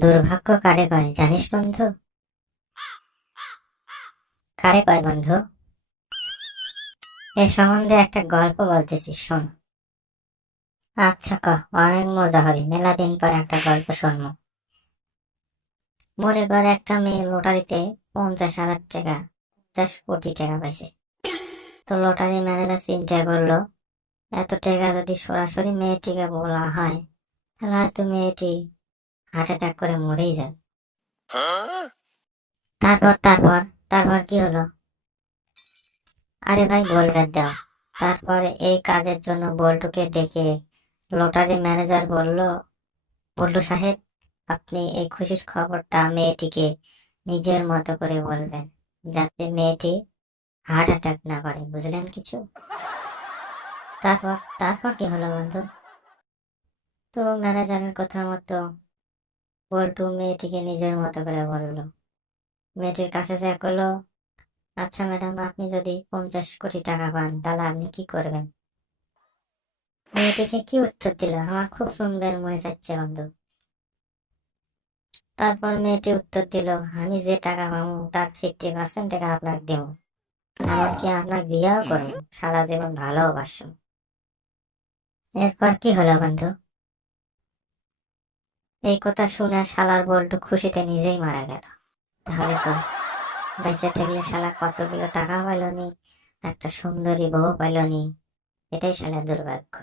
দুর্ভাগ্য কারে কয় জানিস বন্ধু? কারে কয় বন্ধু? এ সম্বন্ধে একটা গল্প বলতেছি, শোন। আচ্ছা ক, অনেক মজা হবে, মেলা দিন পর একটা গল্প শুনবো। মনে কর একটা মেয়ে লটারিতে 50,000 টাকা, 50 কোটি টাকা পাইছে। তো লটারি ম্যানেজার চিন্তা করলো, এত টাকা যদি সরাসরি মেয়েটিকে বলা হয় তাহলে হয়তো মেয়েটি হার্ট অ্যাটাক করে মরেই যাবে। তারপর তারপর তারপর কি হলো? আরে ভাই বলবেন দাও। তারপরে এই কাজের জন্য বল্টুকে ডেকে লটারি ম্যানেজার বলল, বল্টু সাহেব, আপনি এই খুশির খবরটা মেয়েটিকে নিজের মতো করে বলবেন, যাতে মেয়েটি হার্ট অ্যাটাক না করে, বুঝলেন কিছু? তারপর তারপর কি হলো বন্ধু? তো ম্যানেজারের কথা মতো বল্টু মেয়েটিকে নিজের মতো করে বলল। মেয়েটির কাছে যা করলো, আচ্ছা ম্যাডাম, আপনি যদি 50 কোটি টাকা পান তাহলে আপনি কি করবেন? মেয়েটিকে কি উত্তর দিল আমার খুব সুন্দর মনে যাচ্ছে বন্ধু। তারপর মেয়েটি উত্তর দিল, আমি যে টাকা পাবো তার 50% টাকা আপনাকে দেবো, এমনকি আপনার বিয়েও করবো, সারা জীবন ভালোবাসো। এরপর কি হলো বন্ধু? এই কথা শুনে শালার বল্টু খুশিতে নিজেই মারা গেল। তাহলে তো বেঁচে থাকলে শালা কতগুলো টাকা পাইলো নি, একটা সুন্দরী বউ পাইলো নি, এটাই শালা দুর্ভাগ্য।